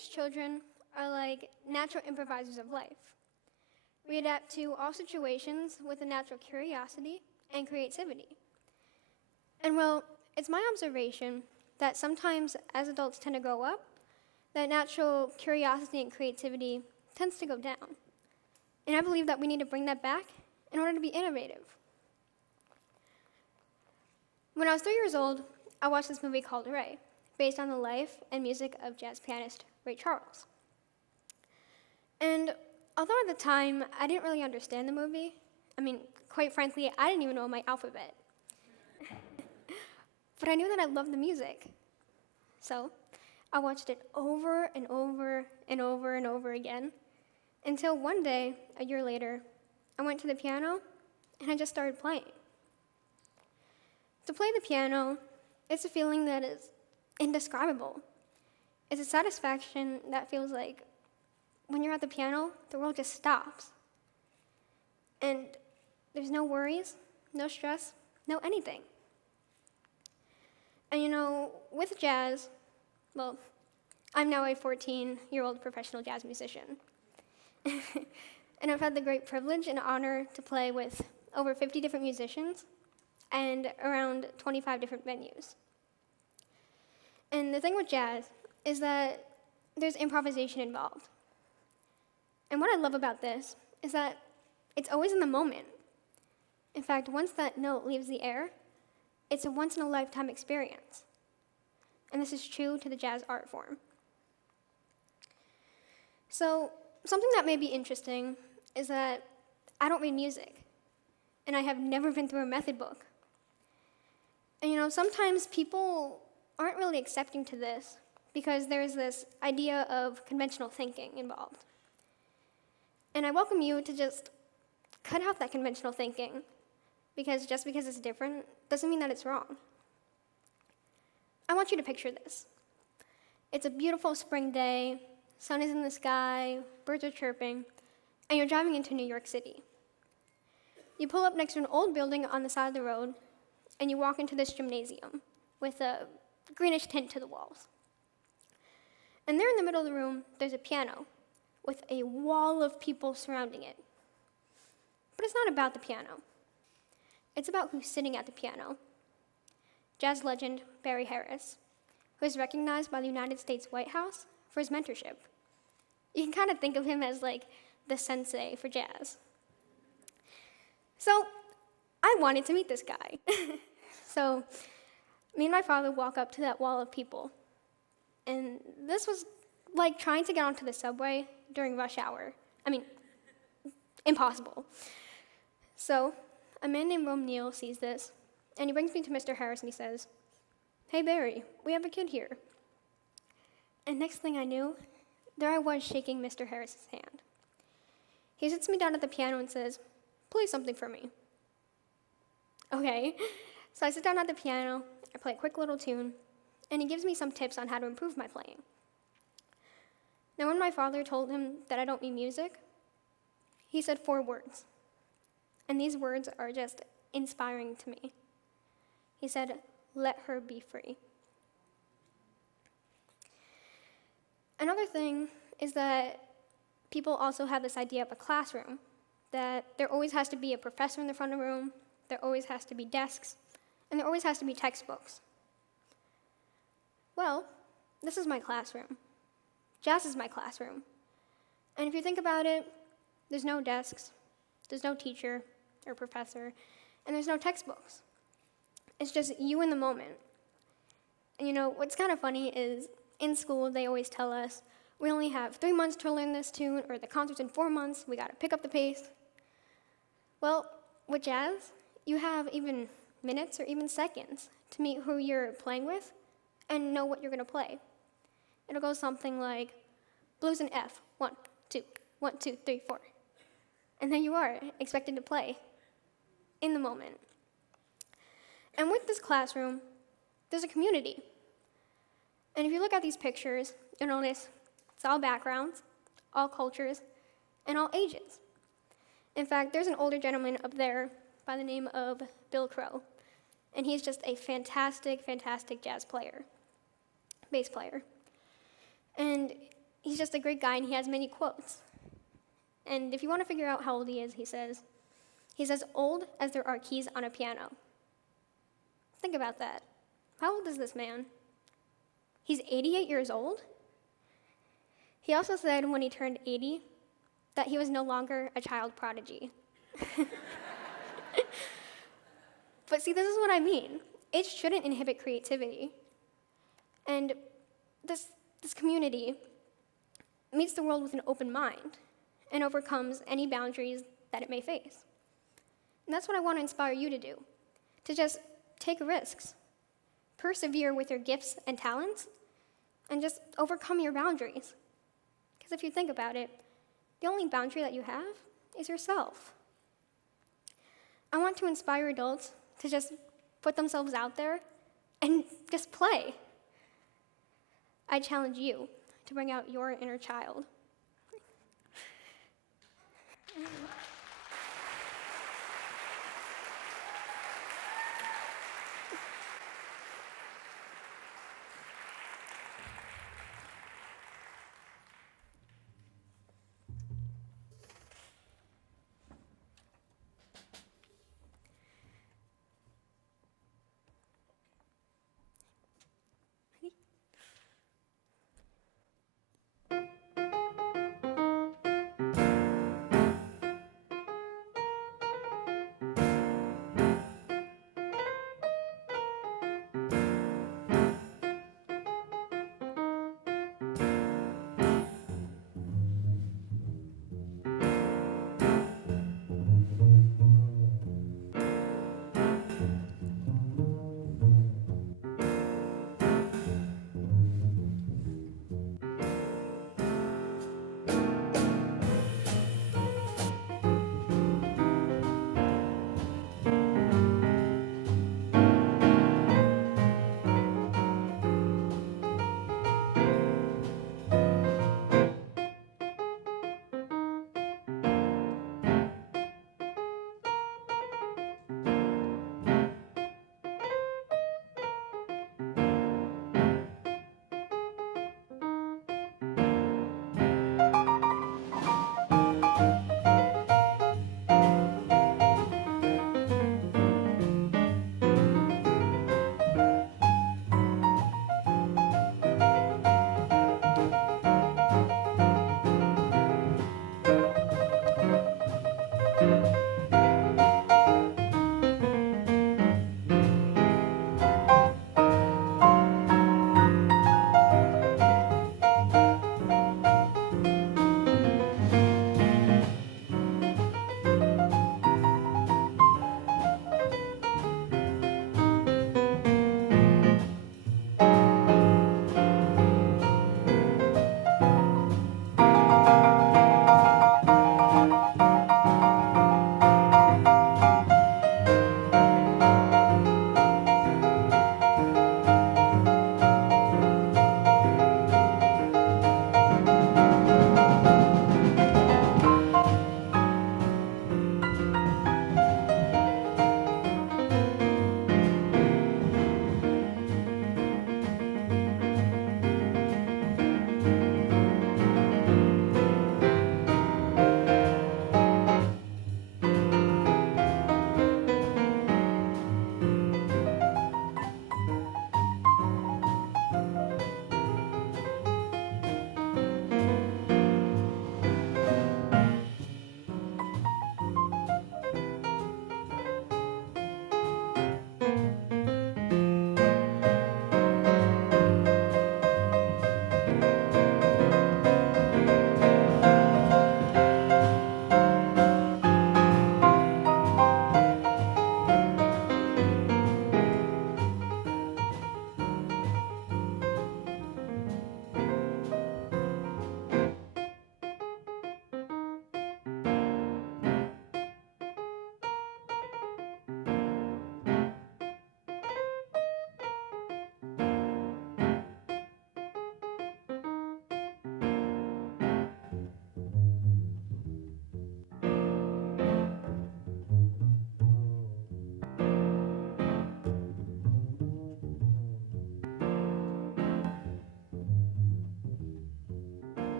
as children are like natural improvisers of life. We adapt to all situations with a natural curiosity and creativity. And well, it's my observation that sometimes as adults tend to grow up, that natural curiosity and creativity tends to go down. And I believe that we need to bring that back in order to be innovative. When I was 3 years old, I watched this movie called Ray, based on the life and music of jazz pianist Ray Charles. And although at the time I didn't really understand the movie, quite frankly, I didn't even know my alphabet. But I knew that I loved the music. So I watched it over and over and over and over again until one day, a year later, I went to the piano and I just started playing. To play the piano, it's a feeling that is indescribable. It's a satisfaction that feels like when you're at the piano, the world just stops. And there's no worries, no stress, no anything. And with jazz, well, I'm now a 14-year-old professional jazz musician. And I've had the great privilege and honor to play with over 50 different musicians and around 25 different venues. And the thing with jazz is that there's improvisation involved. And what I love about this is that it's always in the moment. In fact, once that note leaves the air, it's a once-in-a-lifetime experience. And this is true to the jazz art form. So, something that may be interesting is that I don't read music, and I have never been through a method book. And sometimes people aren't really accepting to this because there's this idea of conventional thinking involved. And I welcome you to just cut out that conventional thinking, because just because it's different doesn't mean that it's wrong. I want you to picture this. It's a beautiful spring day, sun is in the sky, birds are chirping, and you're driving into New York City. You pull up next to an old building on the side of the road, and you walk into this gymnasium with a greenish tint to the walls. And there in the middle of the room, there's a piano with a wall of people surrounding it. But it's not about the piano. It's about who's sitting at the piano. Jazz legend Barry Harris, who is recognized by the United States White House for his mentorship. You can kind of think of him as like the sensei for jazz. So I wanted to meet this guy. So me and my father walk up to that wall of people. And this was like trying to get onto the subway during rush hour. Impossible. So a man named Rome Neal sees this, and he brings me to Mr. Harris and he says, "Hey Barry, we have a kid here." And next thing I knew, there I was shaking Mr. Harris's hand. He sits me down at the piano and says, "Play something for me." Okay, so I sit down at the piano, I play a quick little tune, and he gives me some tips on how to improve my playing. Now, when my father told him that I don't read music, he said 4 words. And these words are just inspiring to me. He said, "Let her be free." Another thing is that people also have this idea of a classroom, that there always has to be a professor in the front of the room, there always has to be desks, and there always has to be textbooks. Well, this is my classroom. Jazz is my classroom. And if you think about it, there's no desks, there's no teacher or professor, and there's no textbooks. It's just you in the moment. And what's kind of funny is in school they always tell us we only have 3 months to learn this tune, or the concert's in 4 months, we gotta pick up the pace. Well, with jazz, you have even minutes or even seconds to meet who you're playing with and know what you're gonna play. It'll go something like blues in F, 1, 2, 1, 2, 3, 4. And there you are, expected to play in the moment. And with this classroom, there's a community. And if you look at these pictures, you'll notice it's all backgrounds, all cultures, and all ages. In fact, there's an older gentleman up there by the name of Bill Crow, and he's just a fantastic, fantastic jazz player, bass player. And he's just a great guy and he has many quotes. And if you want to figure out how old he is, he's as old as there are keys on a piano. Think about that. How old is this man? He's 88 years old. He also said when he turned 80 that he was no longer a child prodigy. But see, this is what I mean. Age shouldn't inhibit creativity. And this community meets the world with an open mind and overcomes any boundaries that it may face. And that's what I want to inspire you to do, to just take risks, persevere with your gifts and talents, and just overcome your boundaries. Because if you think about it, the only boundary that you have is yourself. I want to inspire adults to just put themselves out there and just play. I challenge you to bring out your inner child.